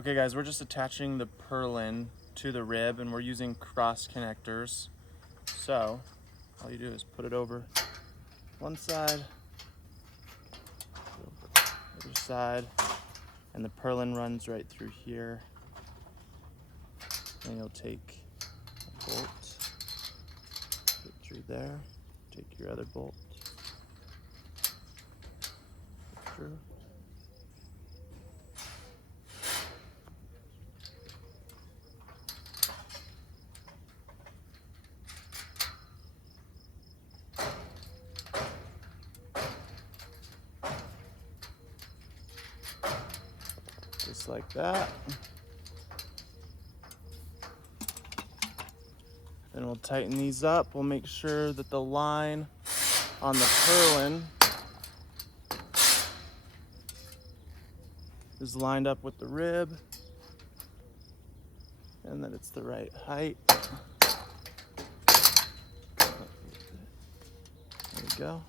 Okay guys, we're just attaching the purlin to the rib and we're using cross connectors. So all you do is put it over one side, over the other side, and the purlin runs right through here. And you'll take a bolt, put it through there, take your other bolt, put through. Just like that. Then we'll tighten these up. We'll make sure that the line on the purlin is lined up with the rib and that it's the right height. There we go.